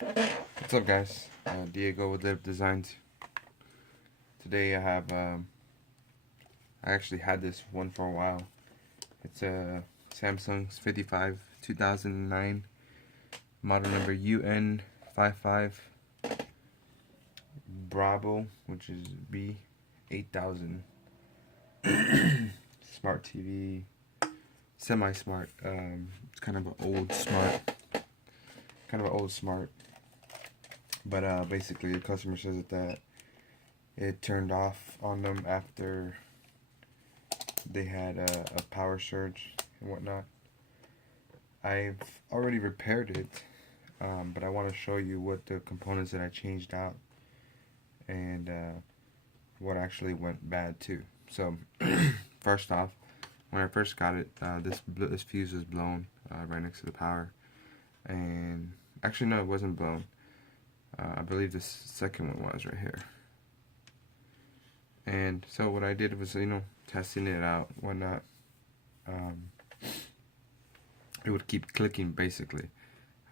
What's up, guys? Diego with Live Designs. Today I actually had this one for a while. It's a Samsung's 55 2009, model number un55 Bravo, which is B8000. Smart TV, semi-smart. It's kind of an old smart. But basically, the customer says that it turned off on them after they had a power surge and whatnot. I've already repaired it, but I want to show you what the components that I changed out and what actually went bad too. So, first off, when I first got it, this fuse was blown right next to the power, and actually no, it wasn't blown. I believe this second one was right here. And so what I did was, testing it out, whatnot. It would keep clicking, basically.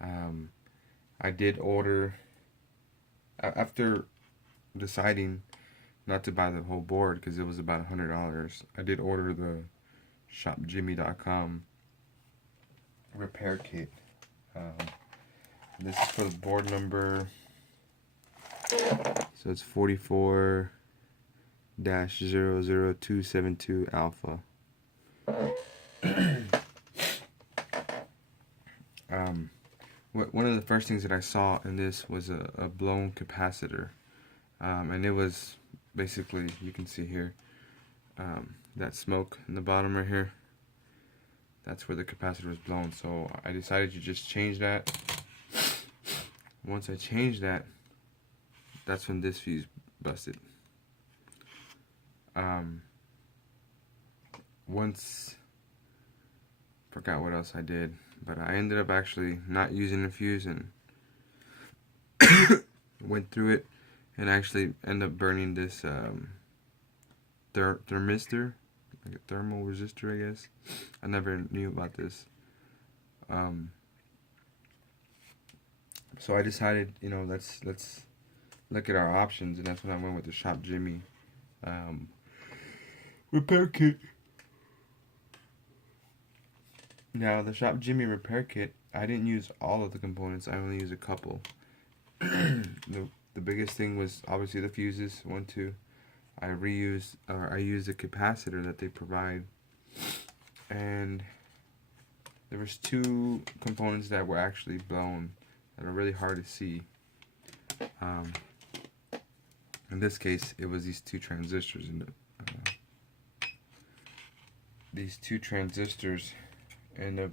I did order, after deciding not to buy the whole board because it was about $100, I did order the shopjimmy.com repair kit. This is for the board number, so it's 44-00272 alpha. One of the first things that I saw in this was a blown capacitor, and it was basically, you can see here, that smoke in the bottom right here. That's where the capacitor was blown. So I decided to just change that. Once I changed that, that's when this fuse busted. Forgot what else I did, but I ended up actually not using the fuse and went through it and actually ended up burning this thermistor, like a thermal resistor, I guess. I never knew about this. So I decided, let's look at our options, and that's when I went with the Shop Jimmy repair kit. Now, the Shop Jimmy repair kit, I didn't use all of the components. I only used a couple. The biggest thing was obviously the fuses, 1, 2. I used the capacitor that they provide, and there was 2 components that were actually blown that are really hard to see. In this case, it was these 2 transistors. These 2 transistors end up,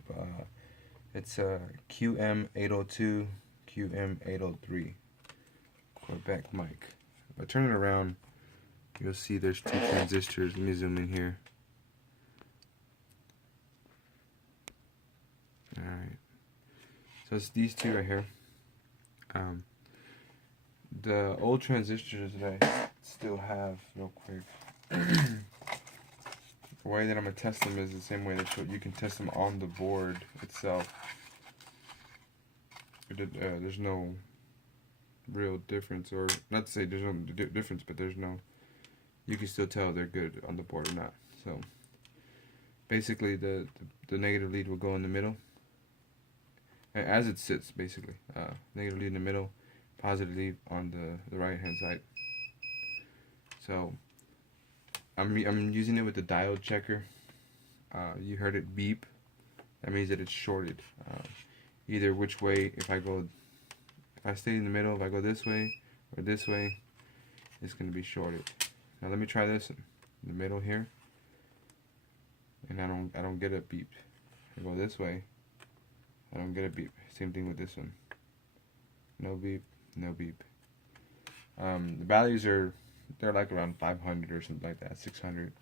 it's a QM802, QM803 Quebec mic. If I turn it around, you'll see there's 2 transistors. Let me zoom in here. Alright. So it's these 2 right here. The old transistors that I still have, real quick. The way that I'm going to test them is the same way that you can test them on the board itself. There's no real difference, or not to say there's no difference, but you can still tell they're good on the board or not. So basically the negative lead will go in the middle, as it sits, basically. Negative lead in the middle, positive lead on the right hand side. So I'm using it with the diode checker. You heard it beep. That means that it's shorted. Either which way, if I stay in the middle, if I go this way or this way, it's going to be shorted. Now let me try this in the middle here, and I don't get a beep. I go this way, I don't get a beep. Same thing with this one. No beep, no beep. The values they're like around 500 or something like that, 600.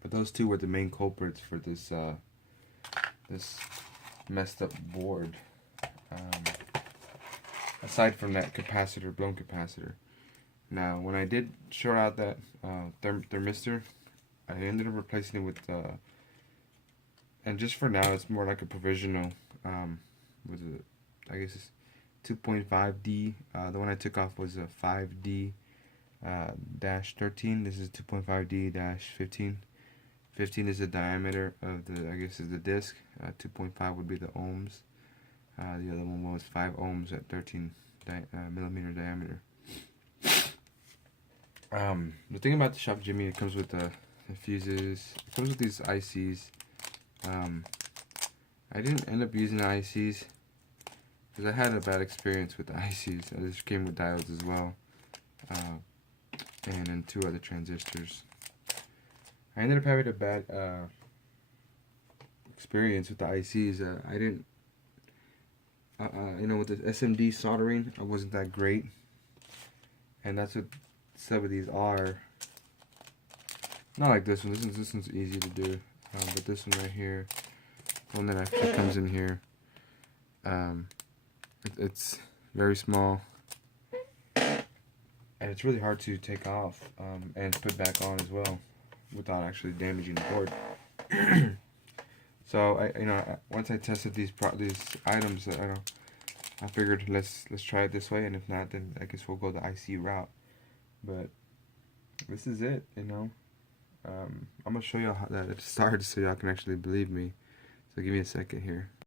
But those 2 were the main culprits for this this messed up board. Aside from that blown capacitor. Now, when I did short out that thermistor, I ended up replacing it with and just for now, it's more like a provisional with a I guess it's 2.5D. The one I took off was a 5D dash 13. This is 2.5D dash 15. 15 is the diameter of the, I guess, is the disc. 2.5 would be the ohms. The other one was 5 ohms at 13 millimeter diameter. The thing about the Shop Jimmy, it comes with the fuses. It comes with these ICs. I didn't end up using the ICs because I had a bad experience with the ICs. This came with diodes as well, and then 2 other transistors. I ended up having a bad experience with the ICs. I didn't, you know, with the SMD soldering, I wasn't that great, and that's what some of these are. Not like this one. This one's easy to do, but this one right here, one that actually comes in here, it's very small, and it's really hard to take off and put back on as well, without actually damaging the board. So once I tested these items, I figured let's try it this way, and if not, then I guess we'll go the IC route. But this is it, you know. I'm gonna show y'all how that it started, so y'all can actually believe me. So give me a second here.